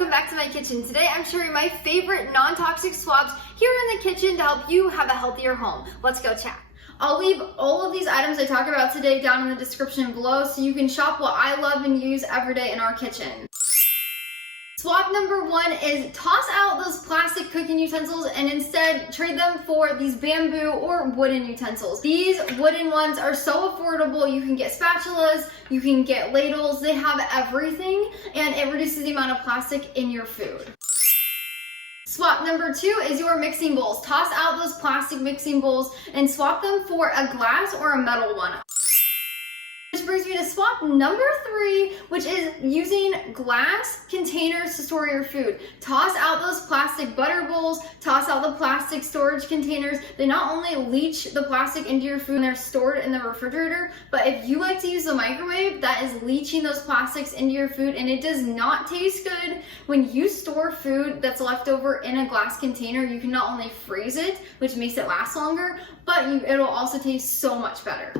welcome back to my kitchen. Today I'm sharing my favorite non-toxic swabs here in the kitchen to help you have a healthier home. Let's go chat. I'll leave all of these items I talk about today down in the description below so you can shop what I love and use every day in our kitchen. Swap number one is toss out those plastic cooking utensils and instead trade them for these bamboo or wooden utensils. These wooden ones are so affordable. You can get spatulas, you can get ladles, they have everything, and it reduces the amount of plastic in your food. Swap number two is your mixing bowls. Toss out those plastic mixing bowls and swap them for a glass or a metal one. Which brings me to swap number three, which is using glass containers to store your food. Toss out those plastic butter bowls, toss out the plastic storage containers. They not only leach the plastic into your food when they're stored in the refrigerator, but if you like to use the microwave, that is leaching those plastics into your food and it does not taste good. When you store food that's left over in a glass container, you can not only freeze it, which makes it last longer, but it'll also taste so much better.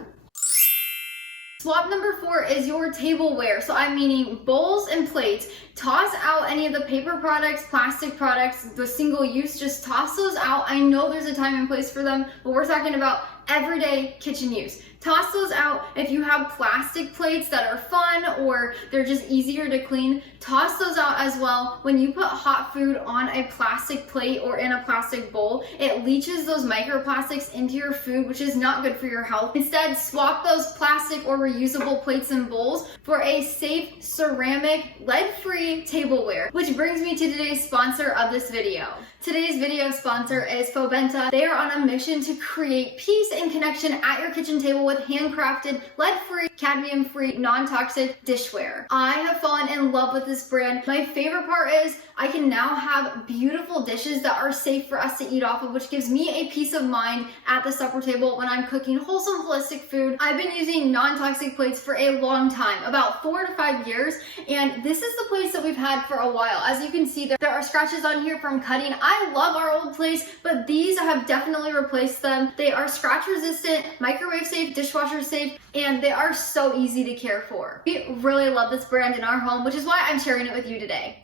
Swap number four is your tableware. So I'm meaning bowls and plates. Toss out any of the paper products, plastic products, the single use, just toss those out. I know there's a time and place for them, but we're talking about everyday kitchen use. Toss those out. If you have plastic plates that are fun or they're just easier to clean, toss those out as well. When you put hot food on a plastic plate or in a plastic bowl, it leaches those microplastics into your food, which is not good for your health. Instead, swap those plastic or reusable plates and bowls for a safe ceramic, lead-free tableware. Which brings me to today's sponsor of this video. Today's video sponsor is Fobenta. They are on a mission to create peace and connection at your kitchen table with handcrafted, lead-free, cadmium-free, non-toxic dishware. I have fallen in love with this brand. My favorite part is I can now have beautiful dishes that are safe for us to eat off of, which gives me a peace of mind at the supper table when I'm cooking wholesome, holistic food. I've been using non-toxic plates for a long time, about 4 to 5 years, and this is the plates that we've had for a while. As you can see, there are scratches on here from cutting. I love our old plates, but these have definitely replaced them. They are scratch resistant, microwave safe, dishwasher safe, and they are so easy to care for. We really love this brand in our home, which is why I'm sharing it with you today.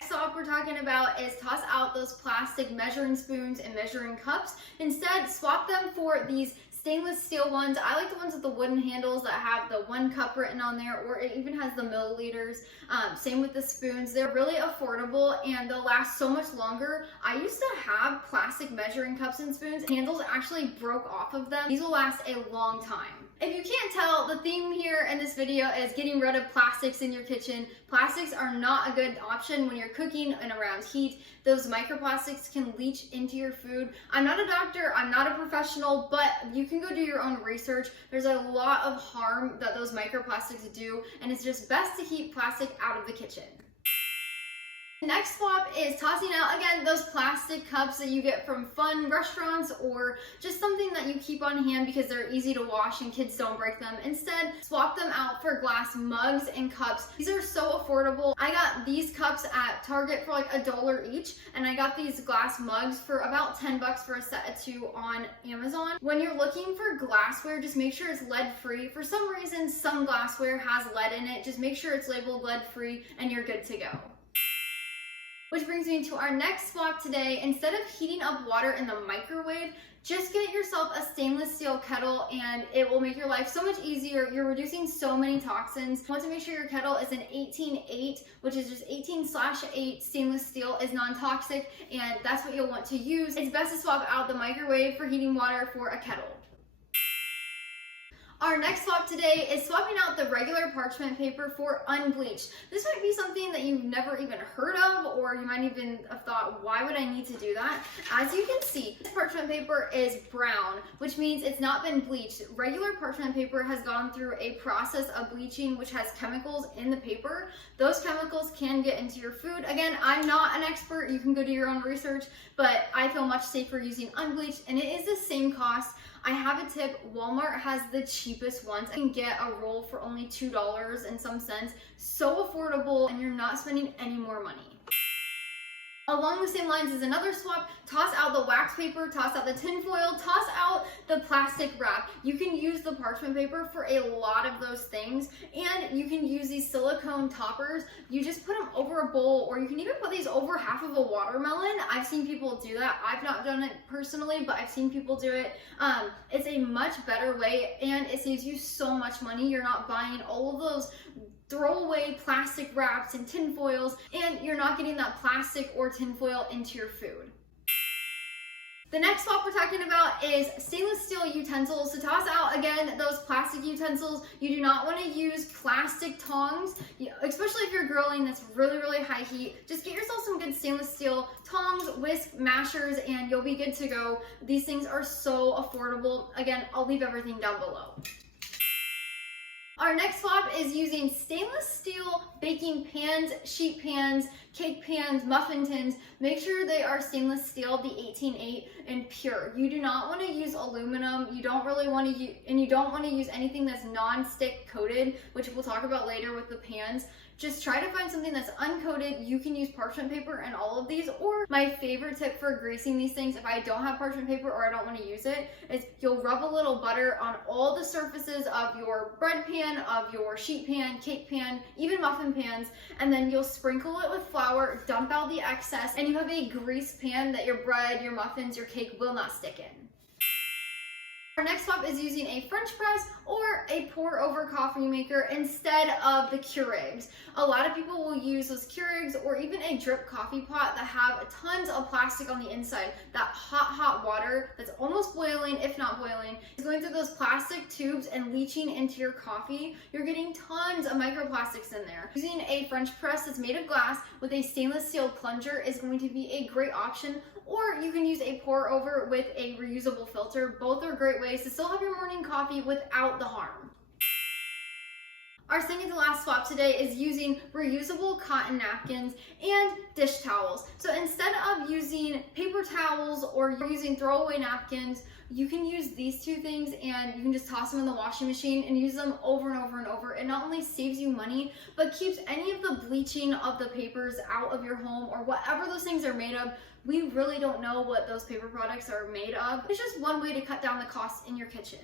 Next up we're talking about is toss out those plastic measuring spoons and measuring cups. Instead, swap them for these stainless steel ones. I like the ones with the wooden handles that have the 1 cup written on there, or it even has the milliliters. Same with the spoons. They're really affordable and they'll last so much longer. I used to have plastic measuring cups and spoons. Handles actually broke off of them. These will last a long time. If you can't tell, the theme here in this video is getting rid of plastics in your kitchen. Plastics are not a good option when you're cooking and around heat. Those microplastics can leach into your food. I'm not a doctor, I'm not a professional, but you can go do your own research. There's a lot of harm that those microplastics do, and it's just best to keep plastic out of the kitchen. Next swap is tossing out, again, those plastic cups that you get from fun restaurants or just something that you keep on hand because they're easy to wash and kids don't break them. Instead, swap them out for glass mugs and cups. These are so affordable. I got these cups at Target for like $1 each, and I got these glass mugs for about 10 bucks for a set of 2 on Amazon. When you're looking for glassware, just make sure it's lead-free. For some reason, some glassware has lead in it. Just make sure it's labeled lead-free and you're good to go. Which brings me to our next swap today. Instead of heating up water in the microwave, just get yourself a stainless steel kettle and it will make your life so much easier. You're reducing so many toxins. You want to make sure your kettle is an 18-8, which is just 18/8 stainless steel, is non-toxic, and that's what you'll want to use. It's best to swap out the microwave for heating water for a kettle. Our next swap today is swapping out the regular parchment paper for unbleached. This might be something that you've never even heard of, or you might even have thought, why would I need to do that? As you can see, this parchment paper is brown, which means it's not been bleached. Regular parchment paper has gone through a process of bleaching, which has chemicals in the paper. Those chemicals can get into your food. Again, I'm not an expert. You can go do your own research, but I feel much safer using unbleached, and it is the same cost. I have a tip, Walmart has the cheapest ones. You can get a roll for only $2 and some cents. So affordable, and you're not spending any more money. Along the same lines as another swap, toss out the wax paper, toss out the tin foil, toss out the plastic wrap. You can use the parchment paper for a lot of those things, and you can use these silicone toppers. You just put them over a bowl, or you can even put these over half of a watermelon. I've seen people do that. I've not done it personally, but I've seen people do it. It's a much better way, and it saves you so much money. You're not buying all of those throwaway plastic wraps and tin foils, and you're not getting that plastic or tin foil into your food. The next swap we're talking about is stainless steel utensils. So toss out, again, those plastic utensils. You do not want to use plastic tongs, especially if you're grilling that's really, really high heat. Just get yourself some good stainless steel tongs, whisk, mashers, and you'll be good to go. These things are so affordable. Again, I'll leave everything down below. Our next swap is using stainless steel baking pans, sheet pans, cake pans, muffin tins. Make sure they are stainless steel, the 18-8 and pure. You do not want to use aluminum. You don't really want to use, and you don't want to use anything that's non-stick coated, which we'll talk about later with the pans. Just try to find something that's uncoated. You can use parchment paper in all of these, or my favorite tip for greasing these things, if I don't have parchment paper or I don't want to use it, is you'll rub a little butter on all the surfaces of your bread pan, of your sheet pan, cake pan, even muffin pans, and then you'll sprinkle it with flour, dump out the excess, and you have a greased pan that your bread, your muffins, your cake will not stick in. Our next swap is using a French press or a pour over coffee maker instead of the Keurigs. A lot of people will use those Keurigs or even a drip coffee pot that have tons of plastic on the inside. That hot water that's almost boiling, if not boiling, is going through those plastic tubes and leaching into your coffee. You're getting tons of microplastics in there. Using a French press that's made of glass with a stainless steel plunger is going to be a great option, or you can use a pour over with a reusable filter. Both are great ways to still have your morning coffee without the harm. Our second to last swap today is using reusable cotton napkins and dish towels. So instead of using paper towels or using throwaway napkins, you can use these two things and you can just toss them in the washing machine and use them over and over and over. It not only saves you money, but keeps any of the bleaching of the papers out of your home or whatever those things are made of. We really don't know what those paper products are made of. It's just one way to cut down the costs in your kitchen.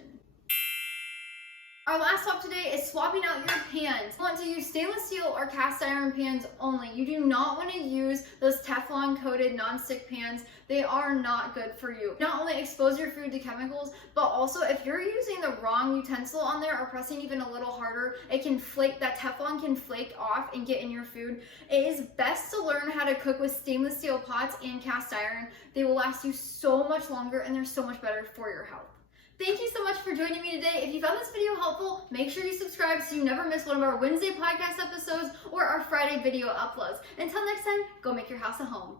Our last swap today is swapping out your pans. You want to use stainless steel or cast iron pans only. You do not want to use those Teflon coated non-stick pans. They are not good for you. Not only expose your food to chemicals, but also if you're using the wrong utensil on there or pressing even a little harder, it can flake, that Teflon can flake off and get in your food. It is best to learn how to cook with stainless steel pots and cast iron. They will last you so much longer and they're so much better for your health. Thank you so much for joining me today. If you found this video helpful, make sure you subscribe so you never miss one of our Wednesday podcast episodes or our Friday video uploads. Until next time, go make your house a home.